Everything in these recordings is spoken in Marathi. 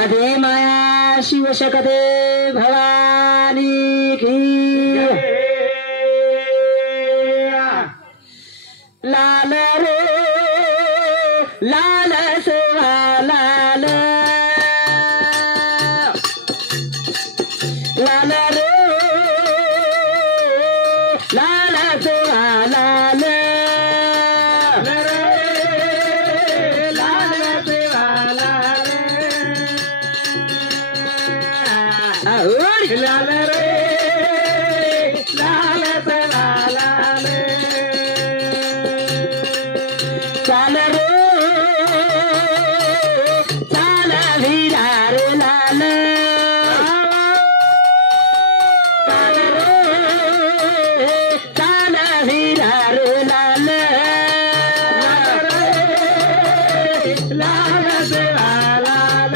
अधे माया शिव शकते भवानी की लाल रे लाल सेवा लाल लाल रे लाल सेवा लाल लाल रे लाल सेवा लाल चाल रे चाल वीरा रे लाल चाल रे चाल वीरा रे लाल लाल सेवा लाल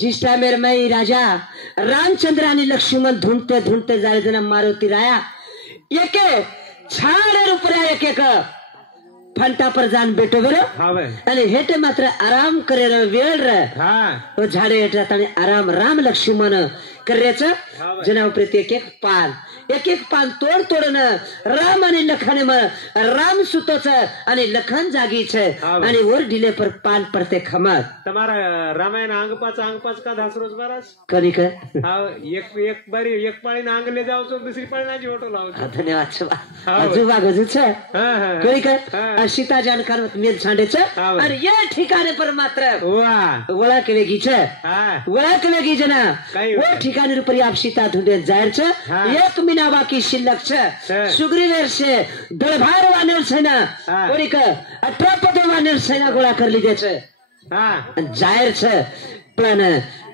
जिस टाइम में राजा रामचंद्र आणि लक्ष्मण ढूंढते ढूंढते जाए जना मारुती राया एक छाड़ ऊपर एक एक फंटा पर जान बेटो बेरो हेटे मात्र आराम करे वेळ रे झाडे हेट आराम राम लक्ष्मण करायचं जना उपरे एक एक पान तोड तोडन राम आणि लखन राम सुतोच आणि लखन जागीच आणि वर डिले पर पान पडते खमत तुम्हारा रामायण अंग पाच का 10 रोज बरास कधी का एक बारी एक पाळी अंग ले जाओ तो दुसरी पाळी नाची फोटो लावतो धन्यवाद आजूबा गजूच कधी का सीता जानकार मेल छांडेच आणि या ठिकाणी पर मात्र ओळख वेगीच ओळख वेगी जना वो ठिकाणी रुपरी आप सीता ढूंढे जायच एक महीना बाकी शिल्लक सुग्रीवेर से दळभार वानेर सेना कोणी का 18 पदे वानेर सेना गोळा करली द्यायच जाहीर छ पण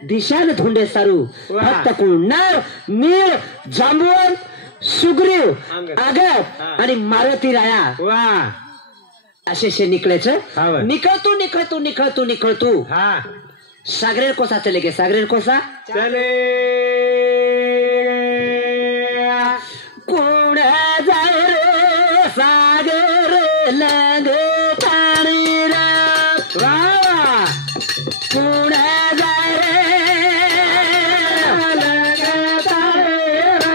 दिशाने ढूंढे सारू फक्त कुणार मीर जांबुवन सुग्रीव आगर आणि मारुती राया असे निकळेच निकळतू सागरेर कोसा चले गे सागरेर कोसा चले कोण जाय रे सागर लग पाणी रा कोण जाय रे लग पाणी रा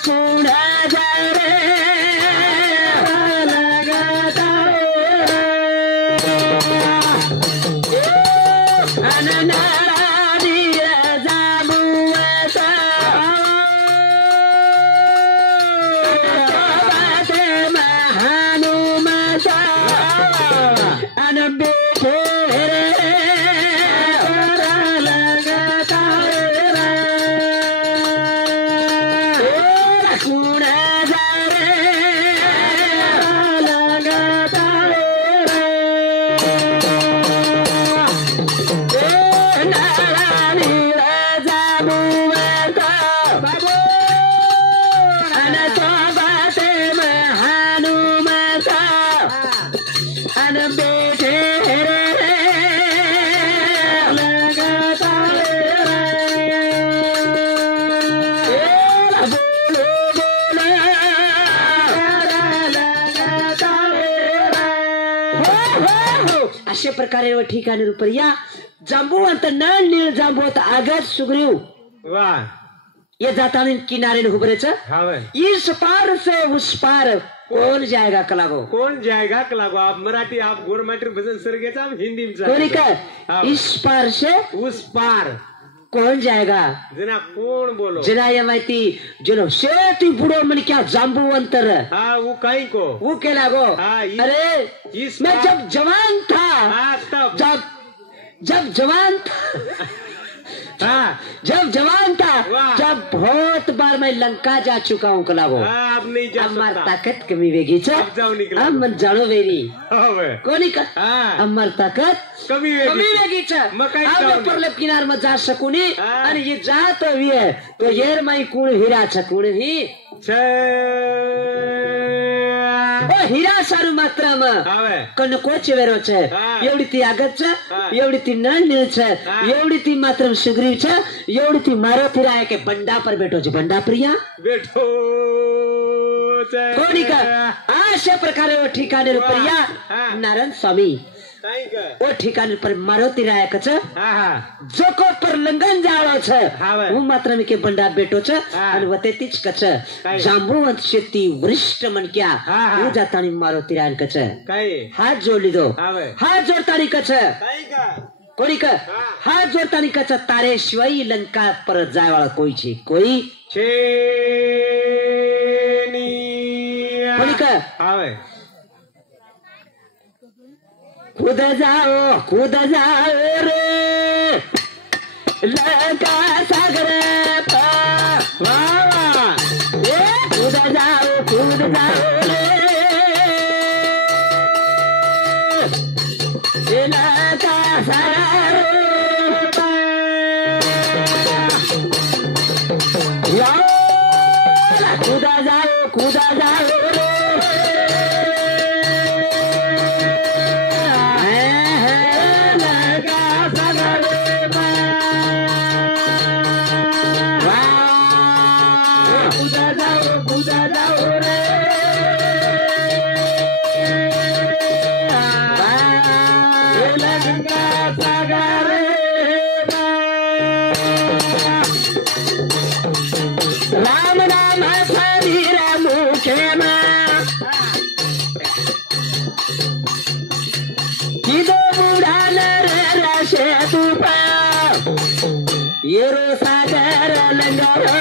कोण जाय रे लग पाणी कोण जाय रे अशा प्रकारे व ठिकाणी रुपया जांबुवंत नळ नीळ जांबुवंत आगत सुग्रीव वाह ये जातानी किनारे हुबरेच इस पार से उस पार कौन जाएगा कलागो कौन जाएगा कलागो आप मराठी आप गोरमाटी भजन सरगेचा आप हिंदी में कोणी काय इस पार से उस पार कोण जाएगा जना कोण बोलो जना ये माहिती जनो शेती बुडो मन क्या जांबूवंतर हाँ वो कहीं को वो के लागो अरे मैं जब जवान था तब जब जवान था जब जवान था जब बहुत बार मैं लंका जा चुका हूँ कलावो अब नहीं जा अमर ताकत कमी वेगी अब मन जानो वेरी कोनी का अमर ताकत कमी वेगी परले किनार में जा सकूं नहीं अरे ये जा तो भी है तो येर मैं कूण हीरा छकूण ही हीरा सारू मात्रा में कनकोच वेरो छे एवढी ती आगत छे एवढी ती नळ छे एवढी ती मात्र सुग्रीव छे एवढी ती मारो फिराय के बंडा पर बैठो छे बंडा प्रिया बैठो कोणी का अशा प्रकारे वो ठिकाणे प्रिया नारायण स्वामी वो ठिकाणी पर मारो तिरायक छ जोको पर लंगन जाळो छ वो मात्र में के बंडा बेटो छ आणि वते तीच कछ जांबूवंत शेती वरिष्ठ मन क्या वो जातानी मारो तिरायक छ हात जोडली दो हात जोडतानी कछ कोणी का हात जोडतानी कछ तारे शिवाई लंका पर जायवाळा कोई छे कोई छे नी कोणी का आवे कूद जाओ रे लंका सागर कूद जाओ रे लंका सागर कूद जाओ रे राम नाम शरीर मुखे में किदो बुढ़ान रसे तुपा ये रो सागर लंगरे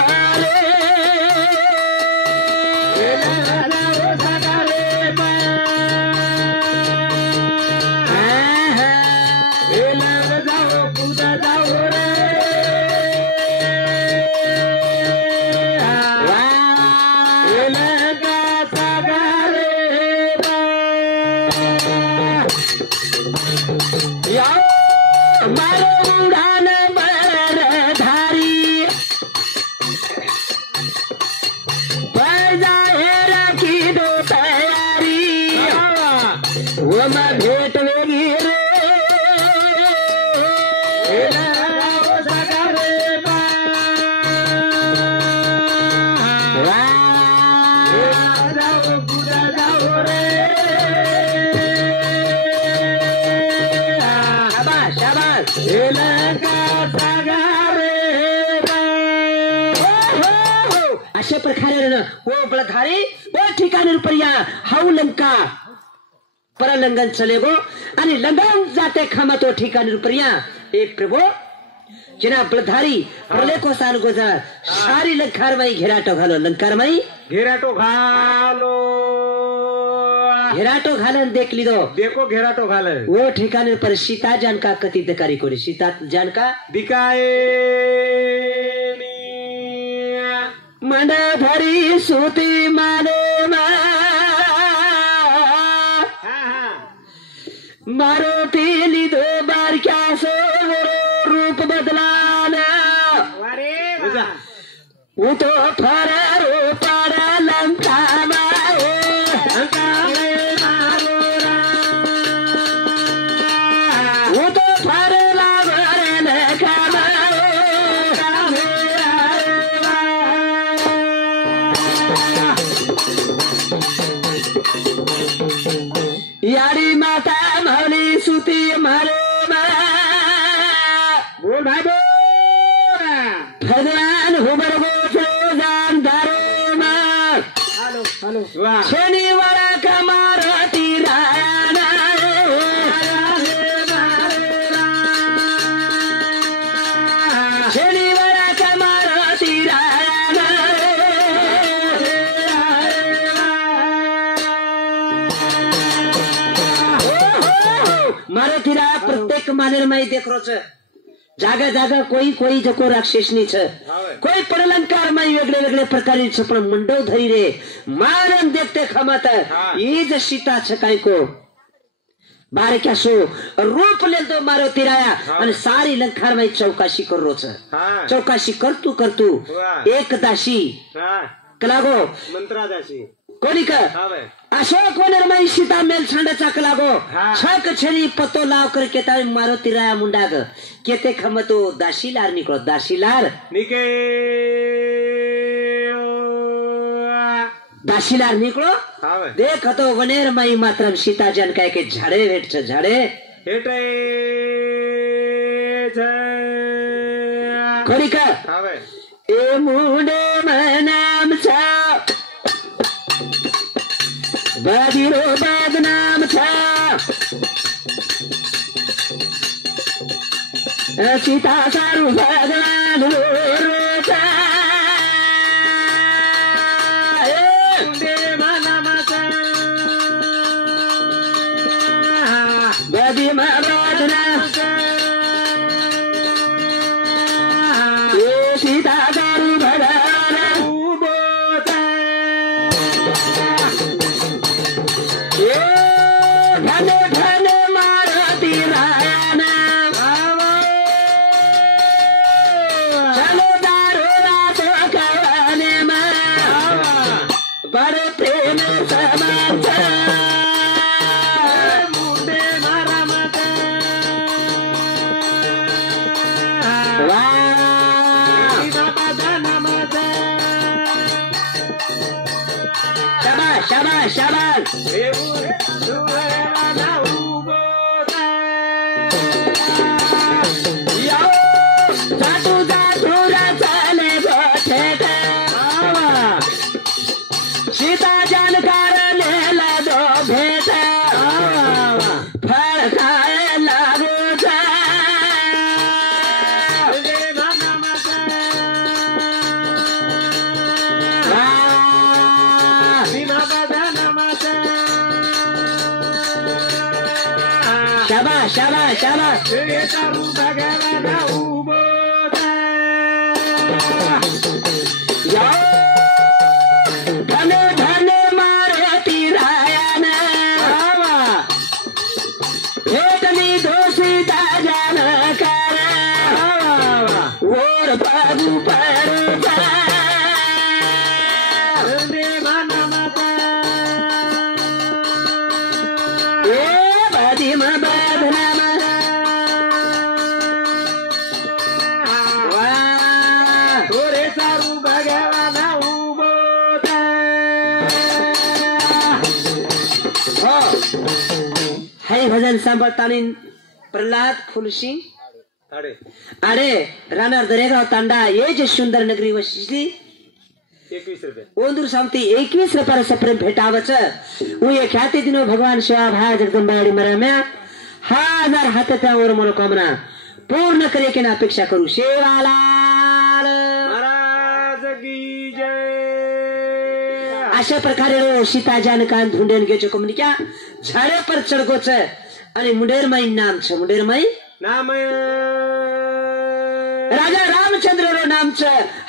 भेट वेगी रे अशा प्रकारे वो बळधारी वो ठिकाणी पर्या हाऊ लंका पर लंगन चलेगो आणि लंगन जाते खमा तो ठिकाणी रुपया एक प्रभु जना बळधारी प्रले को सान गोजार सारी लंकार माई घेराटो घालो लंकार माई घेराटो घालन देख ली दो देखो घेराटो घालन वो ठिकाणी पर सीता जान का कति दकारी कोरी सीता जान का दिकाए मन धरी सूती माने मारो तेली दो बार क्या सो रूप बदलाना वो तो फरारो पारा लंका वो तो फरला भरन यारी माता मौली सुती मारो बोल भाई बोल भगवान हुबर गो जान दारो हेलो शनिवार का मारती रायना एक मानेर माई देख रो छ जागा जागा कोई जको राक्षसनी छ कोई परलंकार माई वेगळे वेगळे प्रकारची छ पण मंडव धरी रे मारन देखते खमत ये ज सीता छ काय को बारे क्या सो रूप ले दो मारो तिराया आणि सारी लंकार माई चौकाशी कर रो छ चौकाशी करतू एक दाशी कलागो मंत्रा दाशी कोणी का अशोक वनरमाई सीता मेल छांडाचा कलागो छक छरी पतो लाव कर केता मारो तिराया मुंडाग केते खमतो दाशीलार निकलो दाशीलार निकलो देख तो वनेर माई मात्रम सीता जन कह के झाड़े भेट छ झाड़े कोणी का ए मुंडे मनाम छ बदिरो बदनाम छ सीता सारू भगवान रोता बदिमा बदनाम सीता सारू भगवान धन धन मारती रायना चलो दारू रात कवाने में बड़े प्रेम समान मुंडे मारा मत शाबाश शाबाश शाबाश सीता जानकार लेला दो भेट फल खाए लागो शाबाश शाबाश शाबाश धन धन मारती रायन भेटली दोषिता जानकार और बाबू पर भजन सांभाळतानी प्रल्हाद फुलसिंह आडे राहणार दरेगाव तांडा ये जे सुंदर नगरी वशिली 21 रुपये ओंदूर सामती 21 रुपये सप्रेम भेटावच उये ख्याती दिनो भगवान शिवा भाई जगदंबाड़ी मराम्या हजार हात त्यावर मनोकामना पूर्ण करे की अपेक्षा करू शेवालाल महाराज की जय। अशा प्रकारे सीता जानकान धुंडेन गेचो कोमनी क्या झाडे पर चढगोच आणि मुंडेर माई नाम छ मुंडेर माई नाम राजा रामचंद्र रो नाम छ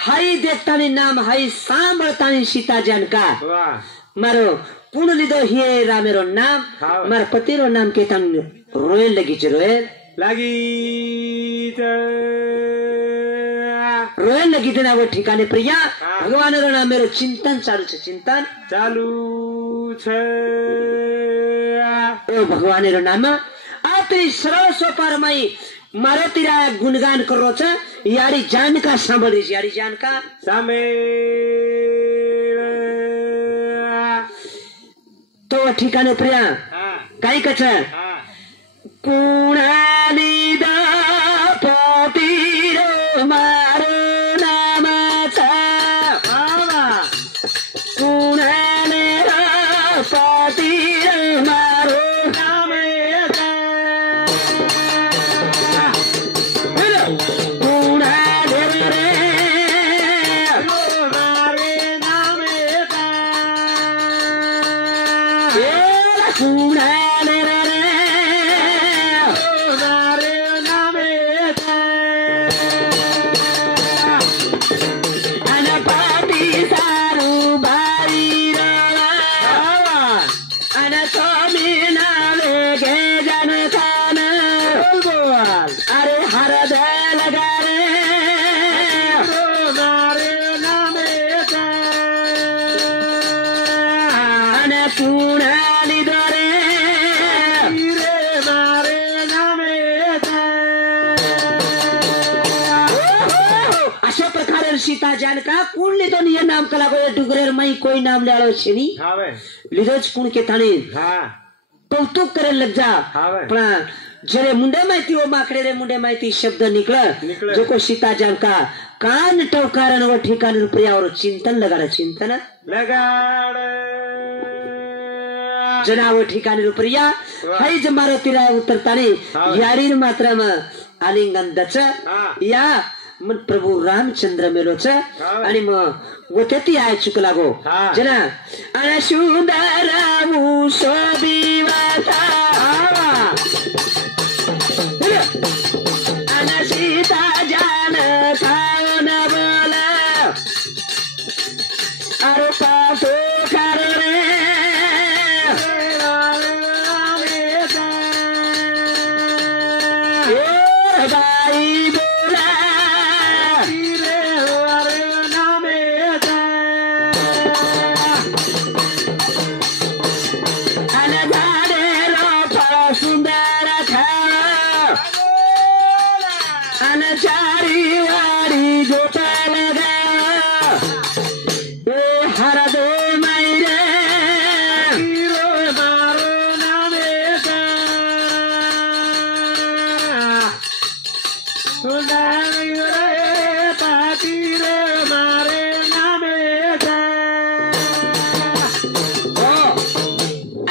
हाई देखतानी नाम हाई सांभळतानी सीता जानका मारो पुण लिदो हिये रामेरो नाम मार पतिरो नाम के तन रोयल लगी छ रोयल लगी देना वो ठिकाने प्रिया भगवान रो नाम मेरो चिंतन चालू छ चिंतन चालू छ ओ भगवान रो नाम आत्री सरल सोपार माई मारे तिरा गुणगान करो छ यारी जानका सांभळी यारी जानका सामे तो ठिकाने प्रिया काही कछ पुणाली दा पोतीरो मारो नामाचा पुणाले पोतीरो मारो सीता जानका कुण लीधो ने नाम कला को डुगरेर मई कोई नाम लेवाळो छे नी લીધો જ કુણ કે થાણે કૌતુક કરે લગ જા પણ જયારે મુંડે માહિતી ઓ માકડે રે મુંડે માહિતી શબ્દ નીકળે જો કોઈ સીતા जानका कान टवकारण व ठिकाण रुपयावर चिंतन लगाड़ चिंतन लगाड़ जनाव ठिकाणी रुपया हाय जमारो तिरा उतरतानी यारीर मात्र आलिंगन दच या मन प्रभु रामचंद्र मेलोच आणि मग वतेती आय चुक लागो जना अन सुंदर शोभिवाता अन सीता जानका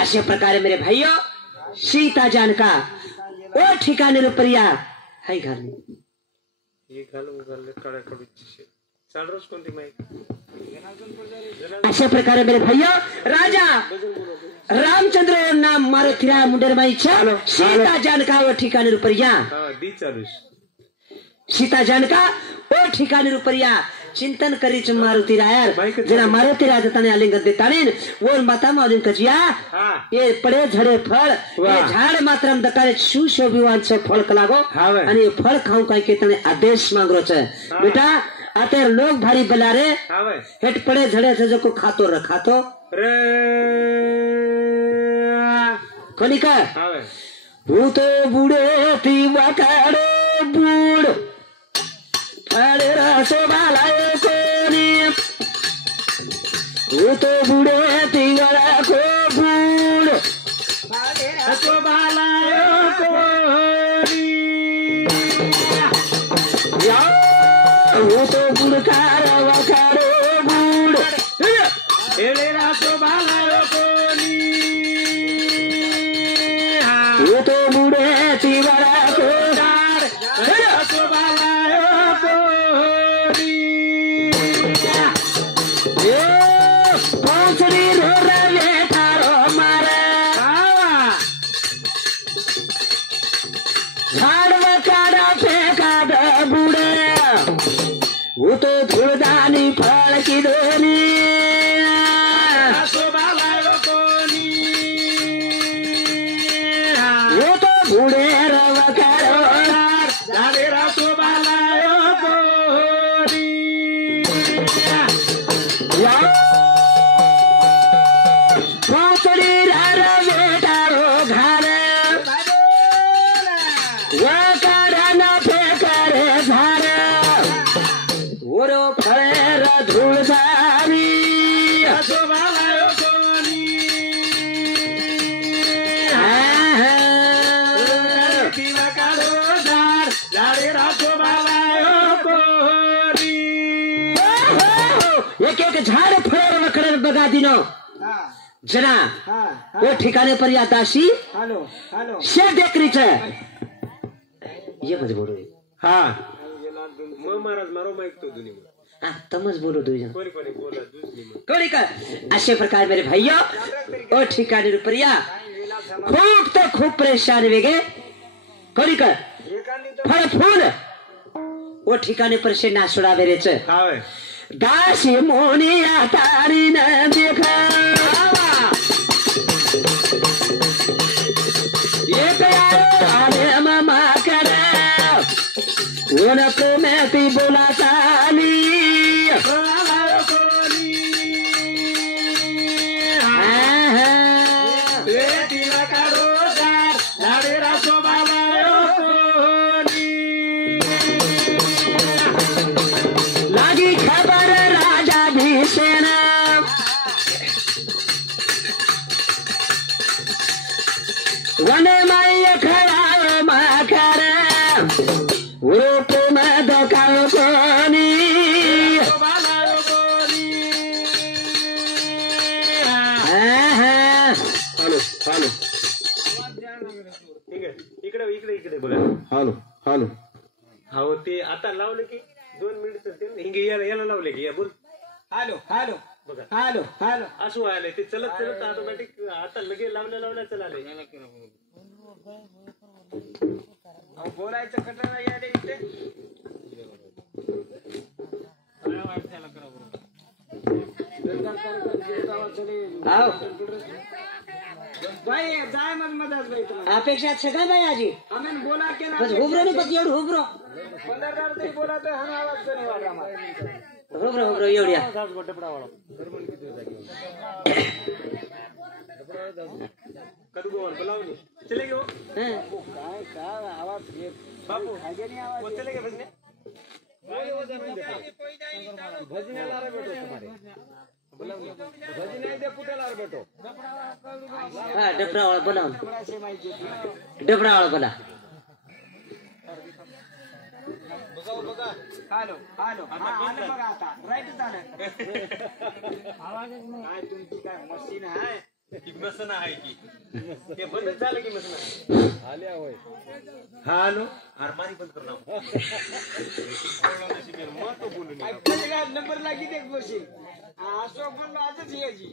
अशा प्रकारे मेरे भाइयों सीता जानका ओ ठिकाणी रुपया हाय घालणे हे घालू घालले काळ्या कडूची चालरोज कोणती माहिती अशा प्रकारे मेरे भाइयों राजा रामचंद्र नाम मारो थिरा मुंडर माई छ सीता जानका ओ ठिकाणी रुपया दी चालूस सीता जानका ओ ठिकाणी रुपया चिंतन करी मारुति रायर जना मारुति राजा तने आलिंगन देताने वो माता मालिन कजिया ये पड़े झड़े फळ ये झाड मात्रम दकारे सुशोभिवान छे फळ कलागो आणि फळ खाऊ काय के तने आदेश मांगरो छे बेटा आते लोग भारी बलारे हेट पड़े झड़े छे जो को खातो रखातो रे कोनी का वो तो बूढ़े ती वाकाड़ो बूढ़ अरे रसो बालायो कोनी वो तो बूढ़े तिंगड़ा को बूढ़ रसो बालायो कोनी या वो तो बूढ़ कार वकारो बूढ़ एले रसो बालायो कोनी वो तो बूढ़े तिंगड़ा को डार रसो बालायो वो तो धूलदानी फल की दोनी वो तो बूढ़े झाड़ फड़ वखड़ बगा दिनो जना वो ठिकाने पर या दासी से देख रही है ये मत बोलो हाँ महाराज मारो माइक तो दुनी हाँ तमज बोलो दो जन कोरी का अशे प्रकार मेरे भाइयों वो ठिकाने रुपया खूब तो खूब परेशान वेगे कोरी का फल फूल वो ठिकाने पर से ना छुड़ावे रे छे दासी मोनिया तारी न देखा ये आले मामा करे उनको मैं ती बोला ताली लागी बर राजा भीषण वनमाय खळा माखर रूप मद काळ कोणी हॅलो इकडे इकडे इकडे बघा हॅलो हॅलो हो ते आता लावले की 2 मिनिट हिंगे याला लावले की या बोल हॅलो हॅलो बघा हॅलो हॅलो असं व्हायला ते चलत चलत ऑटोमॅटिक आता लगे लावल्या चलाले बोलायचं कटाळा यायला इथे अपेक्षा सगळं बाई आजी बोला बस हुबरो नाही बस एवढं हुबरो बोला तर हुबरो हुबरो एवढ्या कदू गोवन बोलावली चले गो काय आवाज बापू चले गे भजने भजनेला रे बेटो तुम्हारे भजने दे कुठेला रे बेटो हा डबरावाळा बोला डबरावाळा बोला बघा हॅलो हॅलो आलं बघा आता राईट झालं आवाज काय तुमची काय मशीन आहे की मसन आहे की ते बंद झालं की मसन आल्या होय हॅलो अरमानी बंद करना मग तो बोलू नंबर लागी ते मशीन असं बोललो आजच यायची